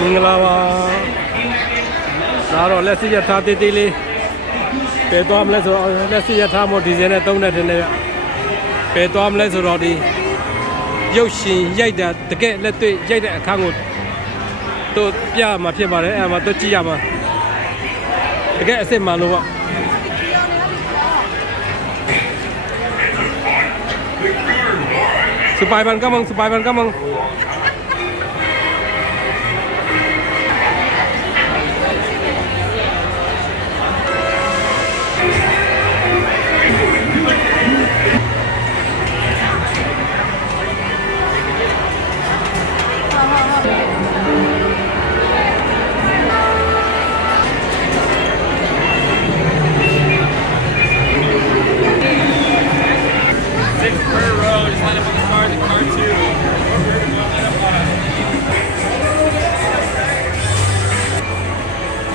မင်္ဂလာပါဒါတော့လက်စီရထားတေးသေးလေးပယ်သွားမလဲဆိုတော့လက်စီရထားမို့ဒီဇယ်နဲ့သုံးတဲ့တင်နေပယ်သွားမလဲဆိုတော့ဒီရုပ်ရှင်ရိုက်တာတကယ်လက်တွေ့ရိုက်တဲ့အခန်းကိုတို့ပြမှာဖြစ်ပါတယ်အဲ့မှာတို့ကြည့်ရမှာတကယ်အစ်စ်မှန်လို့ပေါ့Supaya kamang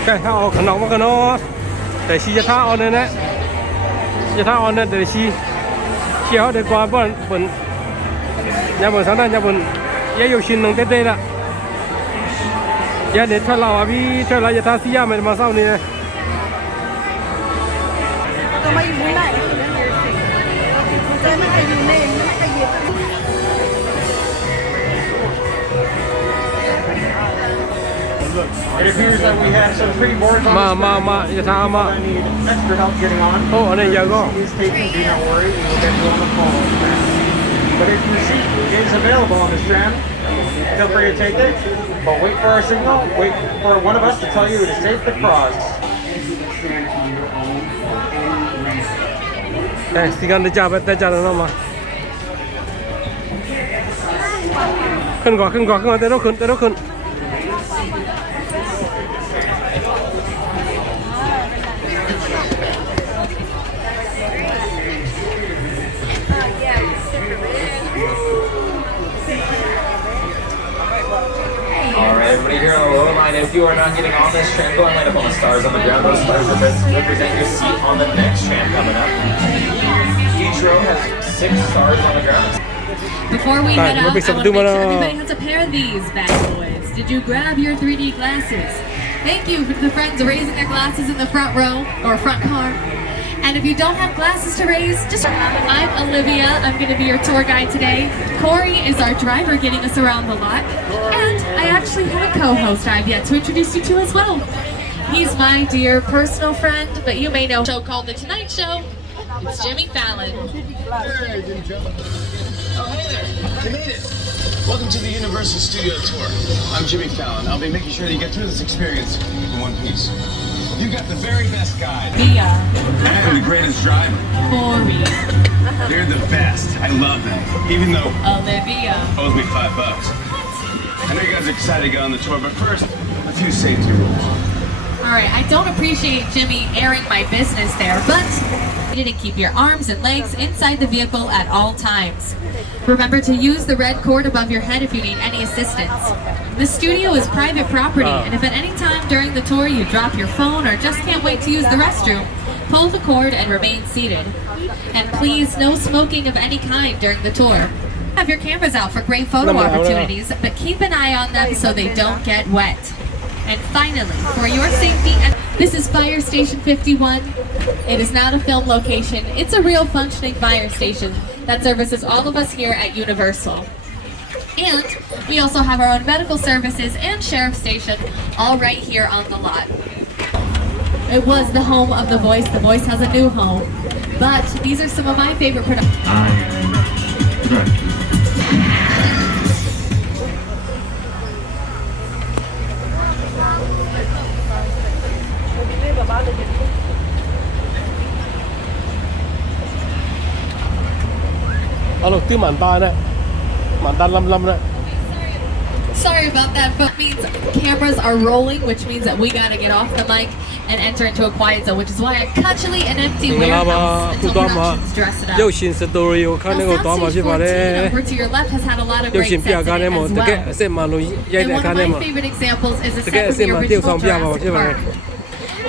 cái thao khẩn nóng cái nó để xí cho thao này đấy cho thao này để xí chéo để qua bọn nhà bọn sáng nay nhà bọn giá yêu xin nông tết đây là giá để cho lao à vì cho lại cho thao xí mà sau này It appears that we have some pretty boards on you have I need extra help getting on. Oh, there you go. Is taken, do not worry, we will get you on the phone. But if your seat is available on the strand, feel free to take it. But wait for our signal, wait for one of us to tell you to take the cross. 시간 늦자 됐잖아 마. 큰 거 때로 큰. Alright, everybody here on the lower line, if you are not getting on this tram, go and light up on the stars on the ground. Those stars represent your seat on the next tram coming up. Each row has 6 stars on the ground. Before we head out, I want to make sure everybody has a pair of these bad boys. Did you grab your 3D glasses? Thank you for the friends raising their glasses in the front row or front car. And if you don't have glasses to raise, I'm Olivia. I'm going to be your tour guide today. Corey is our driver getting us around the lot. And I actually have a co-host I've yet to introduce you to as well. He's my dear personal friend, but you may know a show called The Tonight Show. It's Jimmy Fallon. Hey, Jimmy. Oh, hey there. You made it. Welcome to the Universal Studio Tour. I'm Jimmy Fallon. I'll be making sure that you get through this experience in one piece. You got the very best guide. Via. And the greatest driver. Corey. They're the best. I love them. Even though Olivia. owes me $5. I know you guys are excited to get on the tour, but first, a few safety rules. Alright, I don't appreciate Jimmy airing my business there, but you need to keep your arms and legs inside the vehicle at all times. Remember to use the red cord above your head if you need any assistance. The studio is private property, and if at any time during the tour you drop your phone or just can't wait to use the restroom, pull the cord and remain seated. And please, no smoking of any kind during the tour. Have your cameras out for great photo opportunities, but keep an eye on them so they don't get wet. And finally, for your safety, this is Fire Station 51. It is not a film location. It's a real functioning fire station that services all of us here at Universal. And we also have our own medical services and sheriff station all right here on the lot. It was the home of The Voice. The Voice has a new home. But these are some of my favorite productions. Alo, tiếng màn ta đấy, màn ta lâm đấy. Sorry about that, but means cameras are rolling, which means that we gotta get off the mic and enter into a quiet zone, which is why I casually an empty warehouse until productions dress it up. 有新 story 我看那个多嘛是吧嘞？ Over to your left has had a lot of great 有新 sets 片 in 干 it 的么？ as 这个 well. 是马路也 And 在 one 看 of 的 my 么？ favorite examples is a 这 set 个 from 是 the 马电 original 商片嘛， Jurassic 是吧 Park.？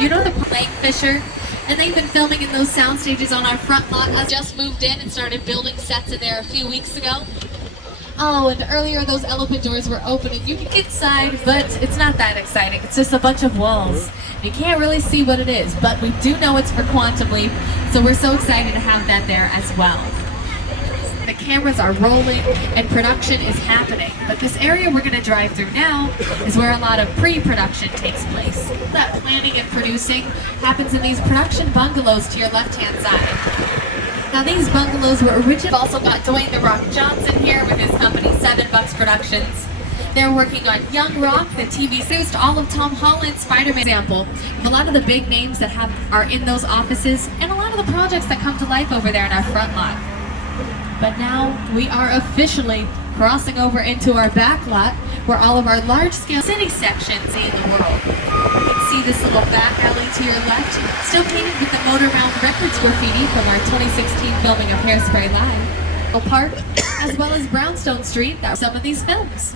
You know the Playing Fisher? And they've been filming in those sound stages on our front lot. I just moved in and started building sets in there a few weeks ago. oh, and earlier those elephant doors were open and you can get inside, but it's not that exciting. It's just a bunch of walls. You can't really see what it is, but we do know it's for Quantum Leap, so we're so excited to have that there as well. The cameras are rolling and production is happening, but this area we're going to drive through now is where a lot of pre-production takes place. That planning and producing happens in these production bungalows to your left-hand side. Now these bungalows were originally also got Dwayne "The Rock" Johnson here with his company 7 Bucks Productions. They're working on Young Rock, the TV series, all of Tom Holland's Spider-Man example. A lot of the big names that are in those offices and a lot of the projects that come to life over there in our front lot. But now we are officially crossing over into our back lot where all of our large-scale city sections in the world. You can see this little back alley to your left, still painted with the Motor Mouth Records graffiti from our 2016 filming of Hairspray Live. Park, as well as Brownstone Street, that were some of these films.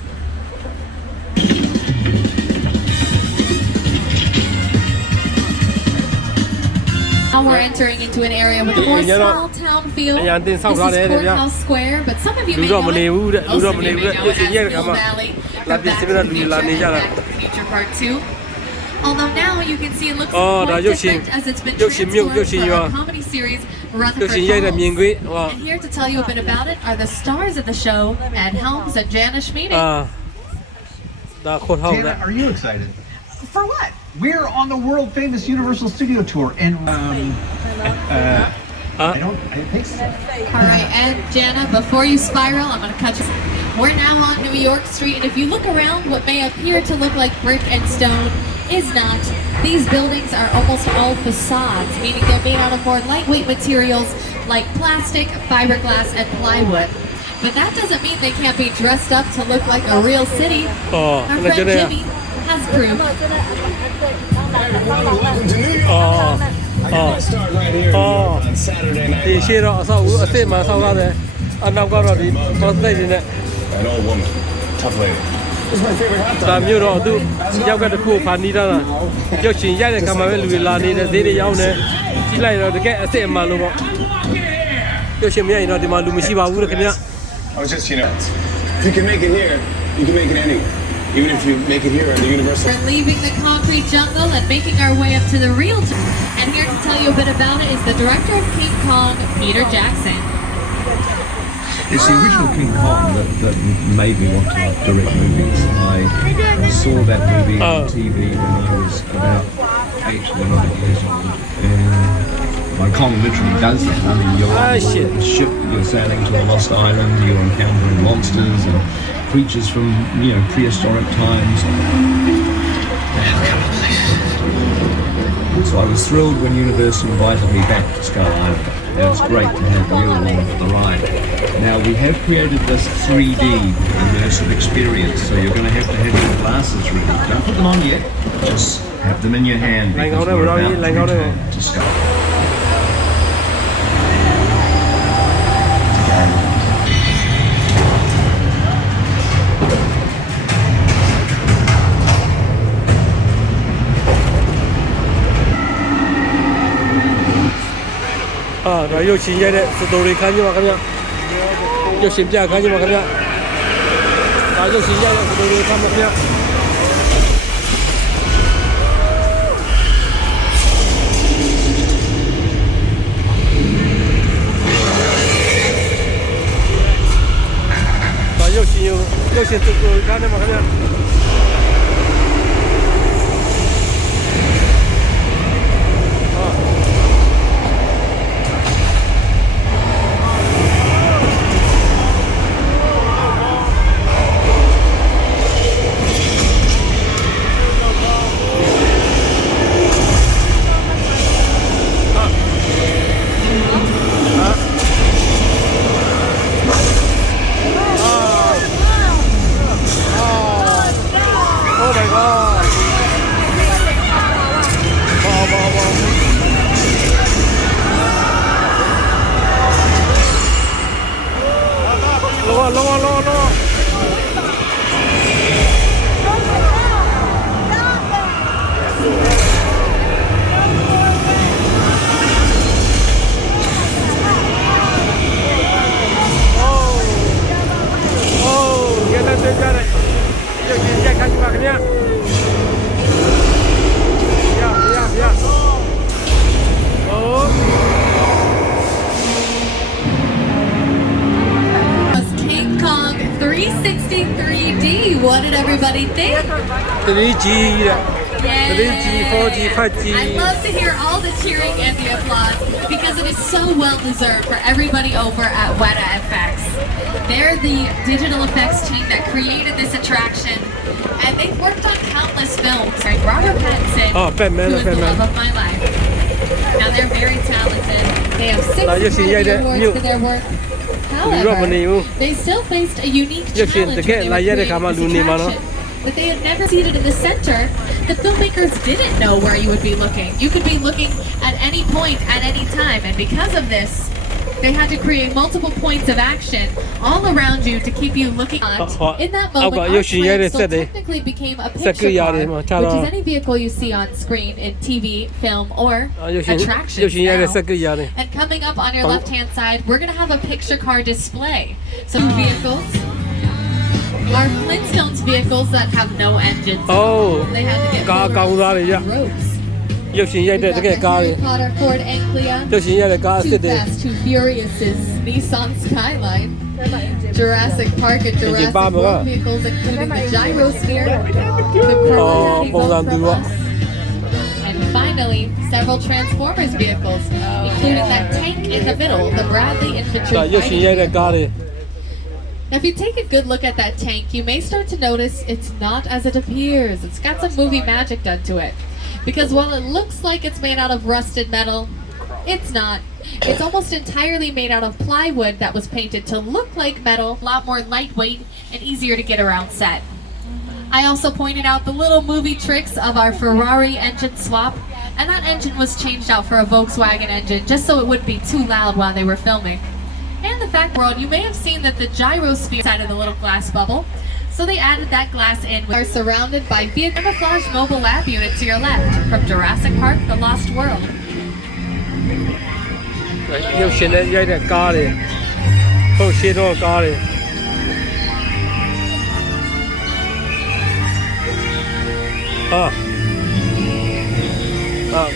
Now we're entering into an area with a more small town feel. This is Courthouse Square, but some of you may know it. Most of you may know it as Mill Valley from Back to the Future and Back to the Future Part 2. Although now you can see it looks quite different as it's been transformed from our comedy series Rutherford Falls. And here to tell you a bit about it are the stars of the show, Ed Helms and Jana Schmieding. Jana, are you excited? For what? We're on the world famous Universal Studio Tour, and I think so. All right, Ed, Jana, before you spiral, I'm going to cut you. We're now on New York Street, and if you look around, what may appear to look like brick and stone is not. These buildings are almost all facades, meaning they're made out of more lightweight materials like plastic, fiberglass, and plywood. But that doesn't mean they can't be dressed up to look like a real city. Our friend Jimmy has proof. Welcome to New York. I got my start right here on Saturday Night Live. An old woman, tough lady. This is my favorite hot dog. မြို့တော့သူရောက်ကတခုဖာနီးတာရုပ်ရှင်ရတဲ့ခါမှာပဲလူတွေလာနေတဲ့ဈေးတွေရောက်နေကြီးလိုက်တော့တကယ်အစ်စ်အမှန်လို့ပေါ့ရုပ်ရှင်မရရင်တော့ဒီမှာလူမရှိပါဘူးလေခင်ဗျ I was just, if you can make it here, you can make it anywhere. Even if you make it here at the Universal. We're leaving the concrete jungle and making our way up to the real and here to tell you a bit about it is the director of King Kong, Peter Jackson. It's the original King Kong that made me want to direct movies. I saw that movie on TV when I was about 8 or 9 years old. And Kong literally does that. I mean, you're on the ship, you're sailing to a lost island, you're encountering monsters and creatures from, prehistoric times. So I was thrilled when Universal invited me back to Skull Island. It was great to have you along for the ride. Now we have created this 3D immersive experience, so you're going to have your glasses ready. Don't put them on yet, just have them in your hand because we're about to return to Skull. Rồi ရုပ်ရှင်ရိုက်တဲ့စတိုရီခန်းကြီးပါခင်ဗျရုပ်ရှင်ပြခန်းကြီးပါခင်ဗျဒါရုပ်ရှင်ရိုက်တဲ့စတိုရီခန်းပါခင်ဗျဒါရုပ်ရှင်စတိုရီခန်းနဲ့ပါခင်ဗျ ပြတဲ့ရုပ်ရှင်ရိုက်ခတ်ကြပါခင်ဗျာဗျာဟို King Kong 360 3D. What did everybody think? 3G တဲ့ Yay. 3G 4G 5G I love to hear all the cheering and the applause because it is so well deserved for everybody over at Weta FX. They're the digital effects team that created this attraction, and they've worked on countless films like Robert Pattinson, Oh, Batman, who is the Batman. love of my life. Now they're very talented. They have 6 you've seen Academy that Awards new- for their work. Robert Neo. However, they still faced a unique You've seen challenge the when they were like, yeah, they creating come out this Looney Man, attraction. But they had never seen it in the center. The filmmakers didn't know where you would be looking. You could be looking at any point at any time, and because of this, they had to create multiple points of action all around you to keep you looking on. In that moment, our train still technically became a picture car, which is any vehicle you see on screen in TV, film, or ရုပ်ရှင် attractions ရုပ်ရှင်ရိုက်တဲ့ now. စက်ကရိယာတွေ And coming up on your left-hand side, we're going to have a picture car display. Some vehicles are Flintstones vehicles that have no engines. Oh, They had to get car- car motors on on yeah. the roads. ရုပ်ရှင်ရိုက်တဲ့တကယ်ကားတွေ Harry Potter Ford Anglia, ရုပ်ရှင်ရိုက်တဲ့ကားအစ် Too စ်တွေ Fast, Too Furious's Nissan Skyline, Jurassic Park and Jurassic ba mà World ba? vehicles, including the gyrosphere, the Chrome bông lan from dừa. us, and finally, several Transformers vehicles, including that tank in the middle, the Bradley Infantry ရုပ်ရှင် Fighting ရိုက်တဲ့ Vehicle. ကားတွေ Now, if you take a good look at that tank, you may start to notice it's not as it appears. It's got some movie magic done to it. Because while it looks like it's made out of rusted metal, it's not. It's almost entirely made out of plywood that was painted to look like metal, a lot more lightweight and easier to get around set. I also pointed out the little movie tricks of our Ferrari engine swap, and that engine was changed out for a Volkswagen engine just so it wouldn't be too loud while they were filming. And the fact world, you may have seen that the gyrosphere side of the little glass bubble, so they added that glass in. Are surrounded by vehicle camouflage mobile lab unit to your left from Jurassic Park: The Lost World. ရုပ်ရှင်နဲ့ရိုက်တဲ့ကားတွေဟုတ်ရှင်းတော့ကားတွေ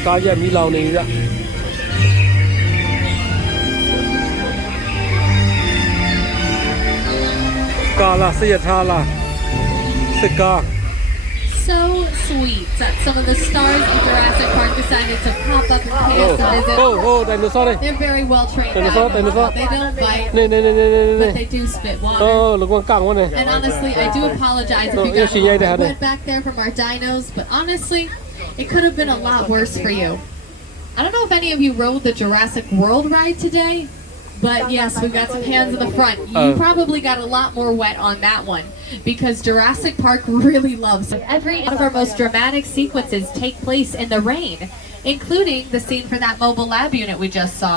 ကားရက်မီးလောင်နေပြီဗျကားလားစစ်ရထားလားစစ်ကား So sweet that some of the stars of Jurassic Park decided to pop up and pay us a visit. ဟုတ်ဒိုင်နိုဆောတွေ They're very well trained. Dinosaur, animals. dinosaur. They don't bite, နေ but they do spit water. လောကကန့်ဝင်နေ And honestly, I do apologize if No, you yeah, got she a ate little it, wet back there from our dinos, but honestly, it could have been a lot worse for you. I don't know if any of you rode the Jurassic World ride today, but yes, we've got some hands in the front. You probably got a lot more wet on that one because Jurassic Park really loves it. Every one of our most dramatic sequences take place in the rain, including the scene for that mobile lab unit we just saw.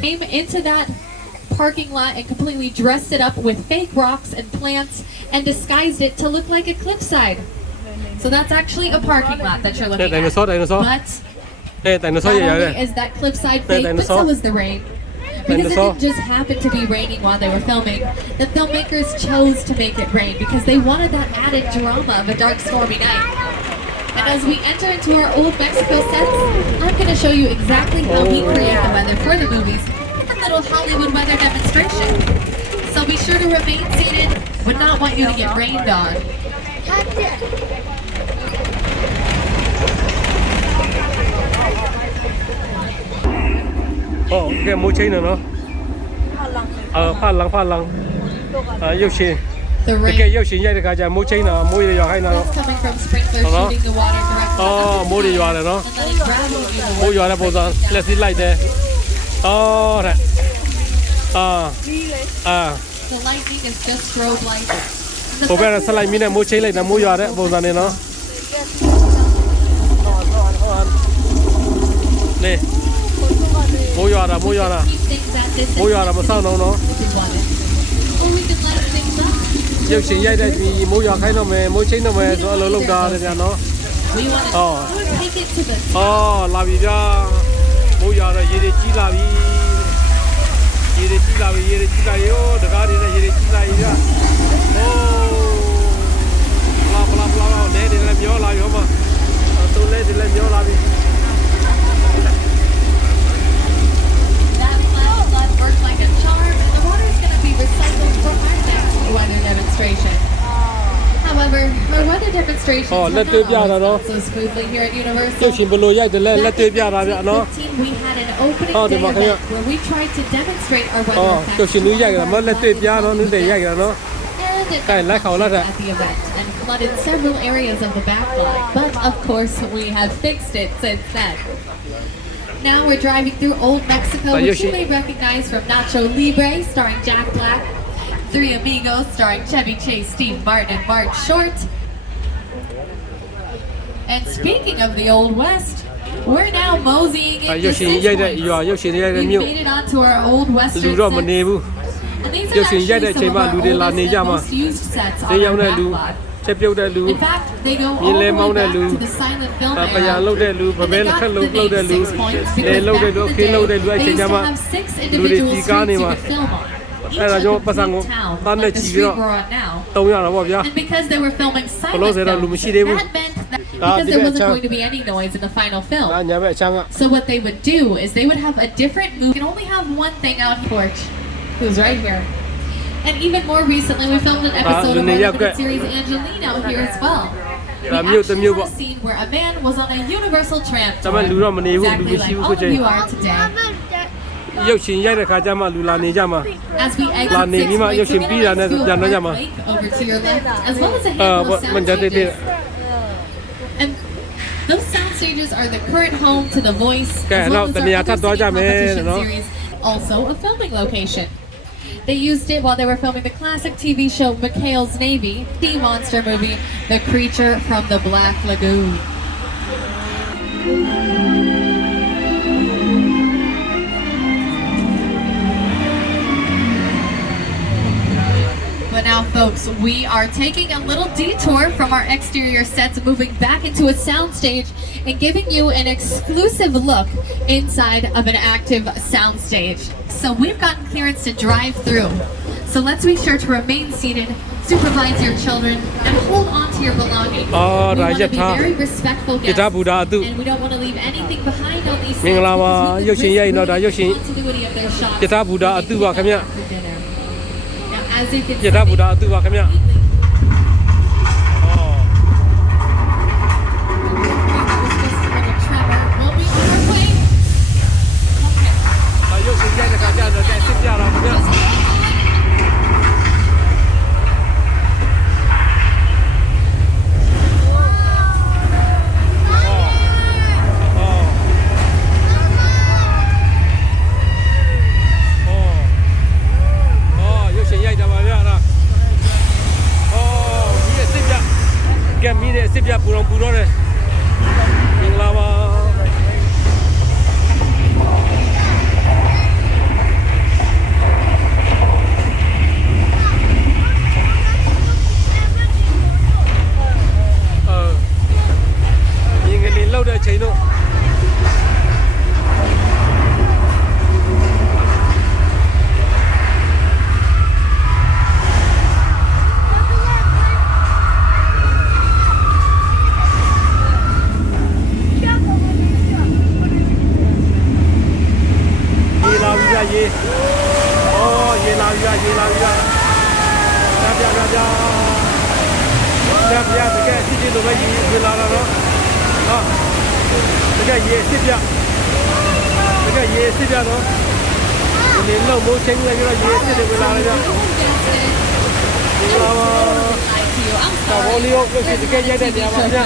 Came into that parking lot and completely dressed it up with fake rocks and plants and disguised it to look like a cliffside. So that's actually a parking lot that you're looking ဒိုင်နိုဆော at. ဒိုင်နိုဆော But ဒိုင်နိုဆော not ရရ only တယ် is that cliffside fake, but dinosaur. so is the rain. Because it Dinosaur. didn't just happen to be raining while they were filming. The filmmakers chose to make it rain because they wanted that added drama of a dark, stormy night. And as we enter into our old Mexico sets, I'm going to show you exactly how we create the weather for the movies. A little Hollywood weather demonstration. So be sure to remain seated. Would not want you to get rained on. Oh, cái mũi chín nữa nó. Phát lăng. Yêu xin. The rain Cái yêu xin vậy thì cả nhà mũi chín nữa, mũi đi vào hay nào? is coming from sprinklers Hello? shooting the water directly. Mũi đi vào này nó. And letting gravity do the work. Mũi vào này bao giờ? Let's see light there. Này. The lightning is just strobe light. And the Bố bé là fact sao lại mi này mũi chín lại là mũi vào đấy, bao giờ này nó. Nè. Mũi vào là. keep things at this Mũi vào là mà sao nó. if we wanted. Or we could light things up. Yêu xin vậy thì mũi vào cái nó mày, mũi chín nó mày, rồi lỡ lúc đó thì nó. We want to take it to the Làm gì ra? မိုးရွာတော့ရေတွေကြီးလာပြီရေတွေကြီးလာပြီရေတွေကြီးလာရောတကားတွေနဲ့ရေတွေကြီးလာပြီကဟိုးဘလာလဲတွေလည်းမျောလာရောမှာသုံးလဲတွေလည်းမျောလာပြီ That flood worked like a charm, and the water is going to be recycled for our next weather demonstration. However, our weather demonstrations have not always gone so smoothly here at ရုပ် Universal. ရှင်ဘယ်လိုရိုက်တယ်လဲလက်တွေ့ပြတာဗျနော် 15, we had an opening Oh, day the event where we tried to demonstrate our weather ရုပ်ရှင် effects. နည်းရိုက်ကြတာမလက်တွေ့ပြတော့နည်းတွေရိုက်ကြတာနော် And it Okay, let's go, let's go. at the event and flooded several areas of the backline. But of course, we have fixed it since then. Now we're driving through Old Mexico, But which you Yoshi- may recognize from Nacho Libre, starring Jack Black, Three Amigos, starring Chevy Chase, Steve Martin, and Martin Short. And speaking of the Old West, we're now moseying into ရုပ်ရှင်ရိုက်တဲ့ရွာရုပ်ရှင်ရိုက်တဲ့ We've မြို့ made it onto our old လူ Western တော့မနေ sets. ဘူး And these ရု are ပ်ရှင်ရိုက် actually တဲ့အချိန် some မှာ of လူ our တွေလာ oldest နေကြ and မှာ most used sets တေး on ရော our င်းတဲ့လူ backlot. ချက်ပြုတ်တဲ့လူ In fact, they go ရေ all လဲ the မောင်း way တဲ့ back လူ to the silent film ပညာ era. လုပ်တဲ့လူပ And ပဲ they လက် got ခက် the လုပ် name တဲ့လူ 6 points လေ because လုပ်တဲ့ back လူ in အခ the င်းလုပ်တဲ့ day, လူအဲ့ they ချိန် used ကျ to မှ have 6 လူတွေ individual စီကားနေ streets you မှာ could film on. Each အဲ့ဒါ of ကြောင့် a ပတ်စံကို complete town, တန်းနဲ့ like the ချီပြီး street တော့ we're on now. တုံးရတာပေါ့ဗျာ And because they were filming silent Close it up, films, Lumishi, they will- that meant that Ah, because did there it, wasn't Chang? going to be any noise in the final ဒါ film. ညာဘက်အချမ်းက So what they would do is they would have a different movie. You can only have one thing out porch, who's right here. And even more recently, we filmed an episode of our Lunia, limited okay. series Angelina out here as well. We mute the actually mute had a scene where a man was on a Universal tramp tour, 咱们路上没နေဘူး exactly လူမရှိ like ဘူး all ကို of ကျင်း you are today. ရုပ်ရှင်ရိုက်တဲ့ခါကျမှလူလာနေကြမှာ As we exit Là, Six nếu mà Flags, yêu you're xin gonna pi là nó rescue a dàn nó ra park mà. lake over to your left, as well as a Ờ, handful of mình sound cho tí stages. And those sound stages are the current home to The Voice, Cái as well nào, as tận our nhà other thắt đó singing ra mẹ, competition nó. series, also a filming location. They used it while they were filming the classic TV show McHale's Navy, the monster movie, The Creature from the Black Lagoon. But now, folks, we are taking a little detour from our exterior sets, moving back into a soundstage and giving you an exclusive look inside of an active soundstage. So we've gotten clearance to drive through. So let's be sure to remain seated, supervise your children, and hold on to your belongings. Oh, we want to right, be yeah. very respectful guests, Kita Buddha tu. and we don't want to leave anything behind on these Mình sets làm, because we yêu could xin dây risk nó đã, yêu xin- ruining the continuity of their shots Kita Buddha when tu they vào come khám nhận. back for dinner. Now, as you can Kita see, Buddha tu vào khám nhận. Ồ. Ờ,ရုပ်ရှင်ရိုက်တဲ့ခါကျတော့ကြိုက်စစ်ပြတာခင်ဗျာ ရုပ်ရှင်ရိုက်တာပါဗျာလားမီးရဲ့စစ်ပြကဲမီးရဲ့စစ်ပြပူတော့တယ်မင်္ဂလာပါမြင်ကလေးလောက်တဲ့ချိန်တော့ရေလာပြီဗျရေရေလာပြီရေလာပြီပြတကယ်စီစီလိုပဲရေလာတော့တကယ်ရေစစ်ပြတော့ဒီလောက်မိုးချင်းလည်းကြရေစစ်တယ်လာတယ်ဗျလာပါတော့ဘောလီယိုကိုစစ်တကယ်ရိုက်တဲ့နေရာပါဗျ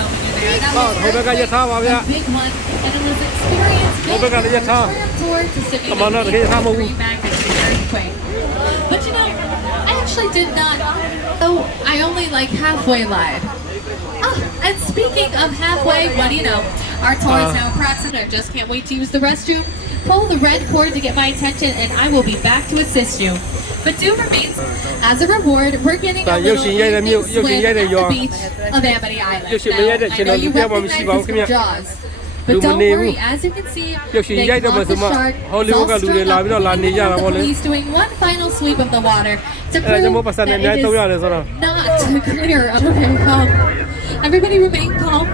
ဟိုဘက်ကရထားပါဗျ big one, and it was experienced Hãy subscribe cho kênh Ghiền Mì Gõ để không bỏ lỡ những video hấp dẫn. But you know, I actually did not. So I only like halfway lied. And speaking of halfway, what do you know? Our tour is now approximate. I just can't wait to use the restroom. Pull the red cord to get my attention, and I will be back to assist you. But do remain, as a reward, we're getting a little evening swim at the beach of Amity Island. Now, I know you recognize this from Jaws. But Lu don't mani worry, bu. as you can see, Yok şimdi they yayda caught the basıma shark. Hollywood It's all lure strung la up bir de la in the ni middle jara of the bole. police doing one final sweep of the water to Eh, prove jamo pasan that ne nyai it tau is yare so da. not clear. Okay, everybody remain calm.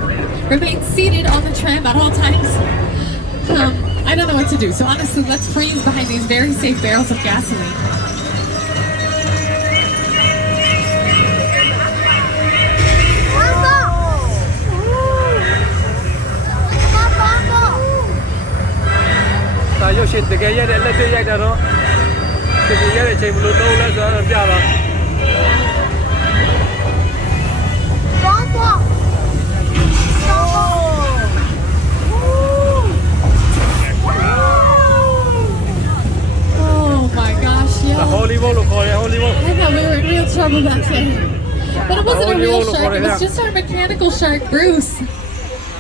Remain seated on the tram at all times. I don't know what to do. So honestly, let's freeze behind these very safe barrels of gasoline. Da ရုပ်ရှင်တကယ်ရိုက်တဲ့လက်တွေ့ရိုက်တာတော့တကယ်ရိုက်တဲ့အချိန်ဘယ်လိုသုံးလဲဆိုတော့ပြတော့ Oh my gosh, ဒါ yo. Hollywood လို့ခေါ်တယ် Hollywood I thought we were in real trouble back then. But it wasn't a real Hollywood shark, it was Florida. just our mechanical shark, Bruce.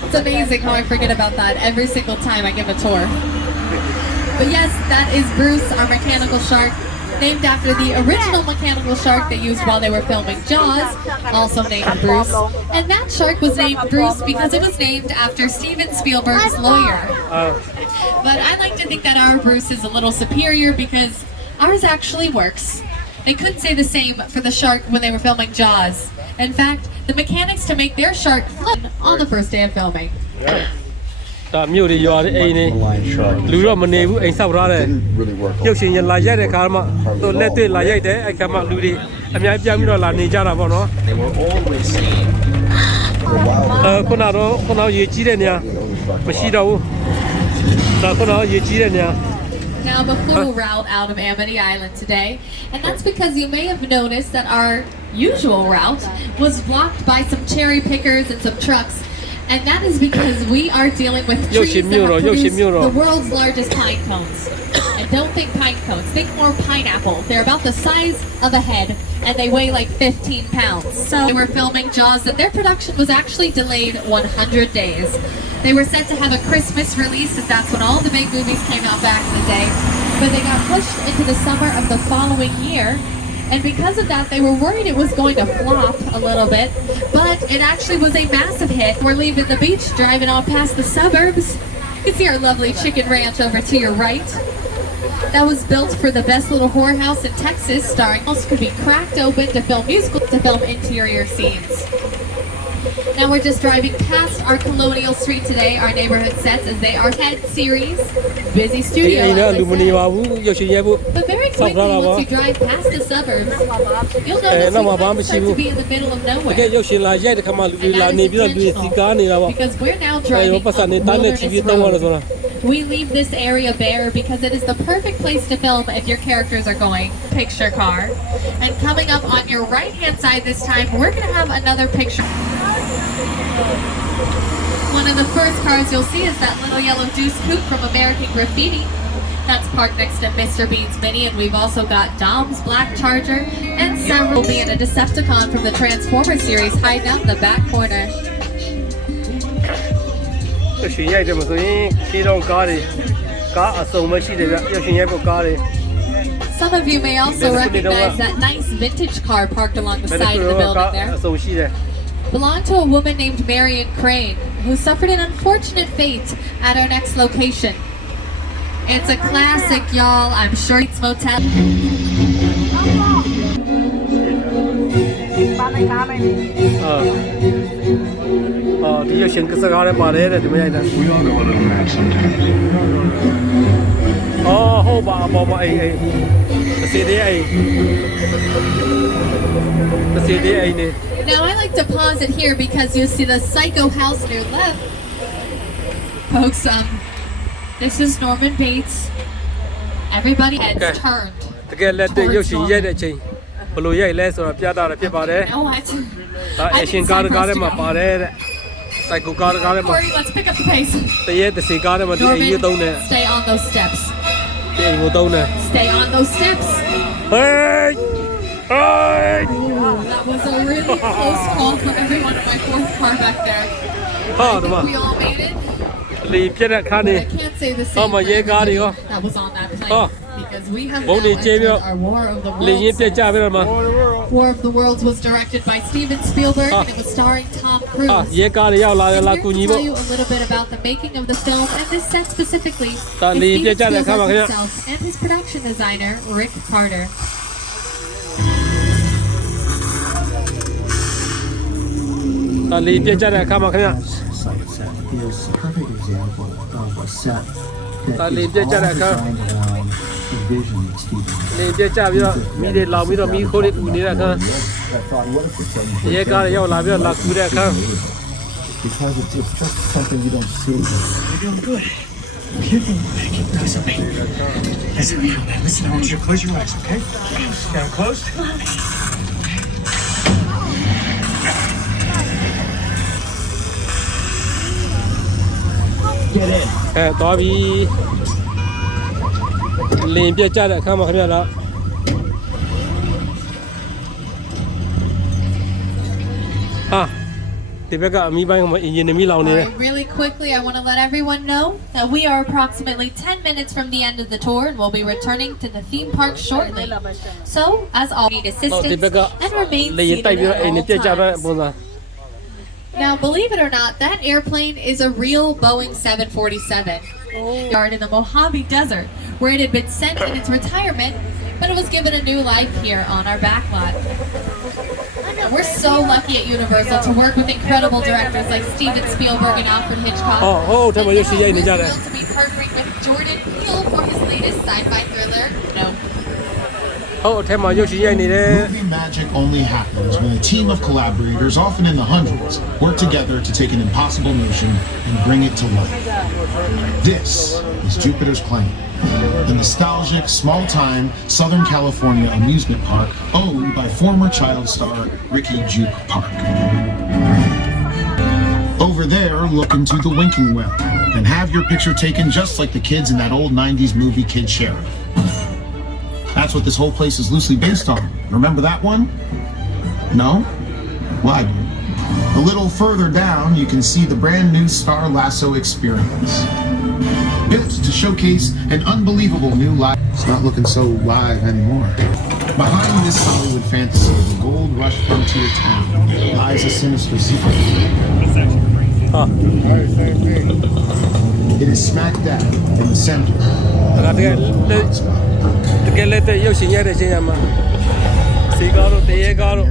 It's amazing how I forget about that every single time I give a tour. But yes, that is Bruce, our mechanical shark, named after the original mechanical shark they used while they were filming Jaws, also named Bruce. And that shark was named Bruce because it was named after Steven Spielberg's lawyer. အာ But I like to think that our Bruce is a little superior because ours actually works. They couldn't say the same for the shark when they were filming Jaws. In fact, the mechanics to make their shark flip on the first day of filming. ဒါမြို့တွေရွာတွေအိမ်တွေလူတော့မနေဘူးအိမ်ဆောက်ထားတယ်ရုပ်ရှင်ရလာရိုက်တဲ့ခါမှသူလက်တွေ့လာရိုက်တယ်အဲ့ခါမှလူတွေအများပြောင်းပြီးတော့လာနေကြတာပေါ့နော် They were always seen. ခုနတော့ရေကြီးတဲ့နေရာမရှိတော့ဘူးဒါခုနရေကြီးတဲ့နေရာ Now the full route out of Amity Island today, and that's because you may have noticed that our usual route was blocked by some cherry pickers and some trucks. And that is because we are dealing with trees that have produced the world's largest pine cones. And don't think pine cones, think more pineapple. They're about the size of a head and they weigh like 15 pounds. So they were filming Jaws that their production was actually delayed 100 days. They were set to have a Christmas release as that's when all the big movies came out back in the day. But they got pushed into the summer of the following year. And because of that, they were worried it was going to flop a little bit, but it actually was a massive hit. We're leaving the beach, driving on past the suburbs. You can see our lovely chicken ranch over to your right. That was built for the best little whorehouse in Texas, starring also could be cracked open to film interior scenes. Now we're just driving past our Colonial Street today, our neighborhood sets, as they are head series, busy ဒီ studio. အိမ် as က I လူမ said. နေပါဘူးရုပ်ရှင်ရိုက်ဖို့ But very quickly, once you drive past the suburbs, you'll notice no, we ma, kind of ba, start toမရှိဘူး be in the middle of တကယ် nowhere. ရုပ်ရှင်လာရိုက်တဲ့ခါမှလူတွေလာနေပြီးတော့လူတွေစီကားနေတာပေါ့ Because we're now အဲ driving ရောပတ်စံနေ on တန်းနဲ့ချီပြီး wilderness တောင်းရတယ်ဆိုတာ roads. We leave this area bare because it is the perfect place to film if your characters are going picture car. And coming up on your right-hand side this time, we're going to have another picture. One of the first cars you'll see is that little yellow Deuce Coupe from American Graffiti. That's parked next to Mr. Bean's Mini, and we've also got Dom's Black Charger, and several will be in a Decepticon from the Transformers series hiding out in the back corner. ရုပ်ရှင်ရိုက်တယ်မဆိုရင်ခြေတော်ကားတွေကားအစုံမရှိတယ်ဗျရုပ်ရှင်ရိုက်ဖို့ကားတွေ Some of you may also recognize that nice vintage car parked along the side of the ကား building there. အစုံရှိတယ် Belonged to a woman named Marion Crane, who suffered an unfortunate fate at our next location. It's a classic, y'all. I'm sure it's Motel. ဒီရုပ်ရှင်ကစကားလည်းပါတယ်တဲ့ဒီမရိုက်တာ We all go a little mad sometimes. ဟုတ်ပါပေါ်ပါအိမ်တစ်စီသေးအိမ်တစ်စီသေးအိမ်နေ Now I like to pause it here because you see the Psycho house near left. Folks, this is Norman Bates. Everybody heads turned. တကယ်လက်တွေ့ရုပ်ရှင်ရိုက်တဲ့အချိန်ဘယ်လိုရိုက်လဲဆိုတာပြတာလည်းဖြစ်ပါတယ် You know what? ဒါအရှင်ကားကားထဲမှာပါတယ်တဲ့စိုက်ကိုကားကားထဲမှာ Corey, let's pick up the pace. တရက်တစ်စီကားထဲမှာဒီအိမ်ကြီးသုံးတယ် Stay on those steps. ဒီအိမ်ကိုသုံးတယ် Stay on those steps. ဟေး That was a really close call for everyone in my fourth car back there. ဟာဒီမှာ We all made it. လီပြက်တဲ့ခါနေ I can't say the same Oh, my for yeah, got it, everyone that was on that plane Oh. because we have Won't now they jam you entered up? our war of the လေရင် worlds. ပြက်ကြပြီတော့မှာ War of the world. War of the Worlds was directed by Steven Spielberg and it was starring Tom Cruise. ရဲကားတွေရောက်လာတယ် I'm လာ here ကူ to ညီ tell ဖို့ you a little bit about the making of the film and this set specifically is ဒါလေပြ Steven ကြတဲ့အခါမှာ Spielberg ခင်ဗျ himself and his production designer Rick Carter. ဒါလေပြကြတဲ့အခါမှာခင်ဗျ Here's a perfect example of a set that Ta is liền piết all chân này không? designed around the vision that Steven had. လေပြကြပြီးတော့မိတွေလောင်ပြီးတော့မိခိုးလေးပူနေတဲ့အခါ I thought, what if it's a ရဲကားတွေရောက်လာပြီးတော့လာကူတဲ့အခါ because it's just something you don't see. You're doing good. You're doing good. Keep pressing me. Listen, listen, I want you to close your eyes, okay? Now close. Get in. သွားပြီးလင်ပြကြတဲ့အခါမှာခင်ဗျာလားဟာဒီဘက်ကအမီးပိုင်းကအင်ဂျင်နမီလောင်နေတယ် Alright, really quickly, I want to let everyone know that we are approximately 10 minutes from the end of the tour and we'll be returning to the theme park shortly. So, as always, need ဟောဒီ assistance ဘက်က and remain လေရင် seated တိုက်ပြီးတော့ at အိမ် all နဲ့ပြကြတဲ့ times. ပုံစံ Now, believe it or not, that airplane is a real Boeing 747. Yard in the Mojave Desert, where it had been sent in its retirement, but it was given a new life here on our backlot. And we're so lucky at Universal to work with incredible directors like Steven Spielberg and Alfred Hitchcock. Oh, tell me, And you see, now yeah, we're yeah. thrilled to be partnering with Jordan Peele for his latest sci-fi thriller, No. ဟုတ်အထက်မှာရုပ်ရှင်ရိုက်နေတယ် Movie magic only happens when a team of collaborators, often in the hundreds, work together to take an impossible mission and bring it to life. This is Jupiter's Claim, the nostalgic, small-time Southern California amusement park owned by former child star Ricky Juke Park. Over there, look into the Winking Well and have your picture taken just like the kids in that old 90s movie Kid Sheriff. That's what this whole place is loosely based on. Remember that one? No? Well, I do. A little further down, you can see the brand new Star Lasso experience. Built to showcase an unbelievable new life. It's not looking so live anymore. Behind this Hollywood fantasy of the gold rush frontier town lies a sinister secret. It is smack dab in the center. ဒါတကယ်လက်တဲ့ရုပ်ရှင်ရိုက်တဲ့အချိန်မှာစီကားတို့တရေကားတို့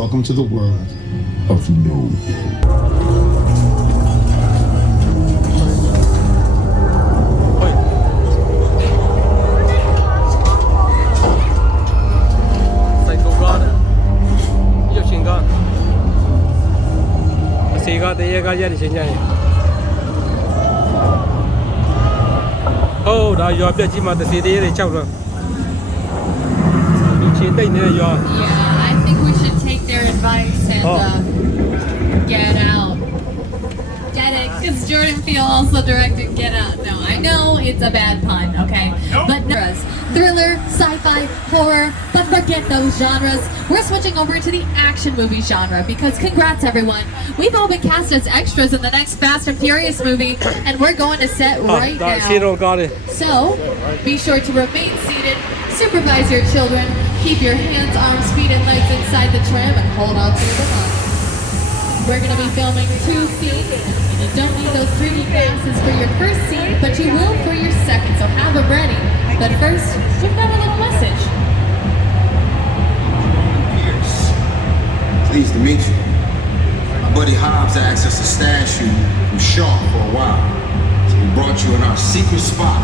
Welcome to the world of no. စိုက်ကိုကားရုပ်ရှင်ကားစီကားတရေကားရိုက်တဲ့အချိန်ကျရင်ဟုတ်ဒါရွာပြက်ကြီးမှာတစီတရေတွေ၆တော့ဒီချင်းတိတ်နေတဲ့ရွာ Yeah, I think we should take their advice and get out. Get it? Because Jordan Peele also directed Get Out. No, I know it's a bad pun, okay? But thriller, sci-fi, horror, but forget those genres. We're switching over to the action movie genre because congrats everyone. We've all been cast as extras in the next Fast and Furious movie and we're going to set right ဒါရှင်း now. တော့ကားတယ် So, be sure to remain seated, supervise your children, keep your hands, arms, feet, and legs inside the tram, and hold on to the line. We're going to be filming 2 scenes, and you don't need those 3D passes for your first scene, but you will for your second, so have them ready. But first, we've got a little message. Pierce, pleased to meet you. My buddy Hobbs asked us to stash you from Shaw for a while, so we brought you in our secret spot.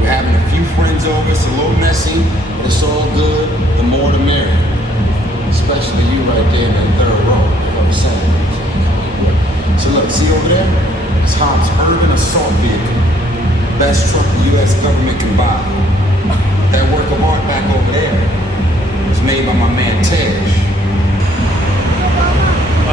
We're having a few friends over. It's a little messy, but it's all good. The more the merrier. Especially you right there in that third row. You know what I'm saying? So look, see over there? It's Hobbs' urban assault vehicle. Best truck the U.S. government can buy. That work of art back over there was made by my man Tej. ဟ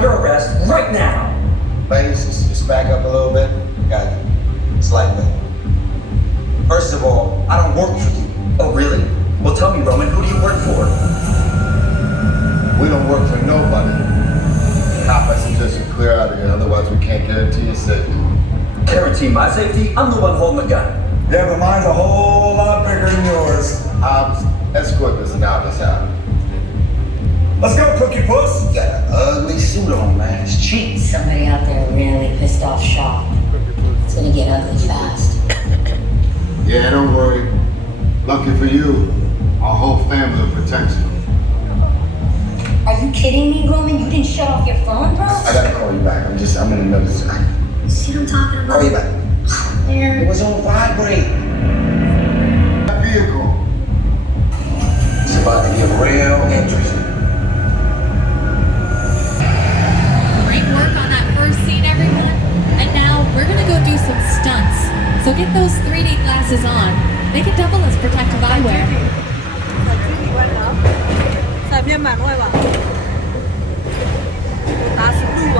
under arrest right now. Ladies, just back up a little bit. Got it. It's like that. First of all, I don't work for you. Oh, really? Well, tell me, Roman, who do you work for? We don't work for nobody. Cop, I suggest you clear out of here, otherwise we can't guarantee your safety. Guarantee my safety? I'm the one holding the gun. Yeah, but mine's a whole lot bigger than yours. Escort this and out this out. Let's go, Cookie Puss. You got an ugly suit on, man. It's cheap. Somebody out there really pissed off Shaw. It's gonna get ugly fast. Yeah, don't worry. Lucky for you, our whole family will protect you. Are you kidding me, Roman? You didn't shut off your phone, bro? I gotta call you back. I'm in another side. See what I'm talking about? Call you back. It was on vibrate. That vehicle. It's about to get real interesting. Great work on that first scene, everyone. And now we're gonna go do some stunts. So get those 3D glasses on. They can double as protective eyewear. 在边买外吧，打死路吧。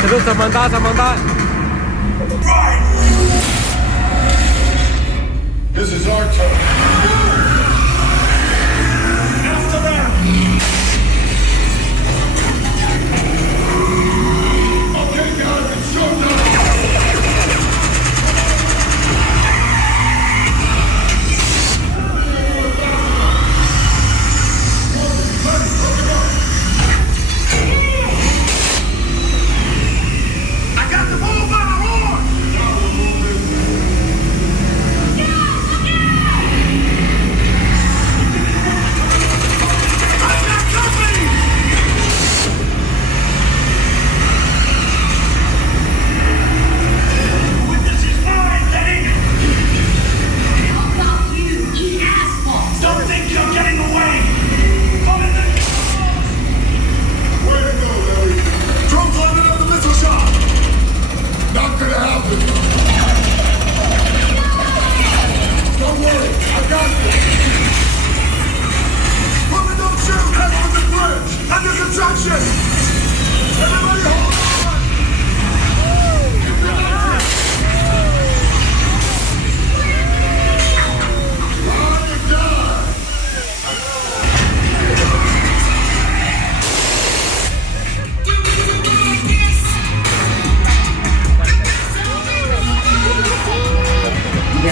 这都怎么搭？ This is our turn. After them. Okay, guys, it's showtime. I got the bull by the horn. I've got company. Witness is mine, Lenny. How about you, eat asphalt? Don't think you're getting away. Come in the Way to go, Larry. drone climbing up the missile shot. Not gonna happen. Don't worry, I got this. Woman, don't shoot. Head over the bridge. Under construction. Everybody hold on.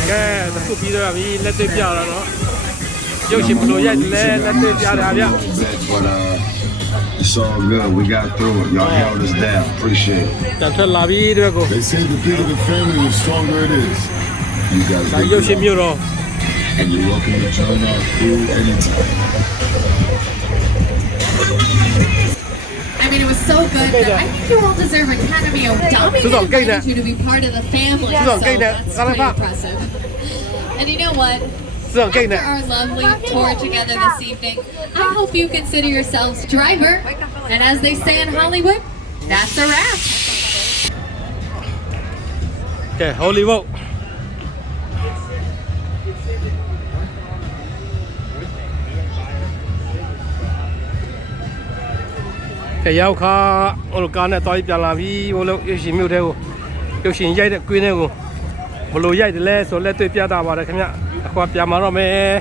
Cái tập tụ bí rồi vì lên tới bia rồi nó. Yêu chỉ một lối dạy lên tới bia rồi ạ. But it's all good. We got through it. Y'all held us down. Appreciate it. Chẳng thân là bí được cô. They say the bigger the family, the stronger it is. You guys Là yêu chỉ nhiều rồi. and you're welcome to join our crew anytime. I mean, it was so good that I think you all deserve Academy Award. Dominic invited you to be part of the family, so that's pretty impressive. And you know what? After our lovely tour together this evening, I hope you consider yourselves driver. And as they say in Hollywood, that's a wrap. Okay, Hollywood. Cái dao khá ở cái này tôi bây làm gì một lúc yêu xin miêu theo yêu xin dây được quy nêu một lối dây thì lên số lên tôi bây giờ vào đây không nhá qua bây giờ mà nó mới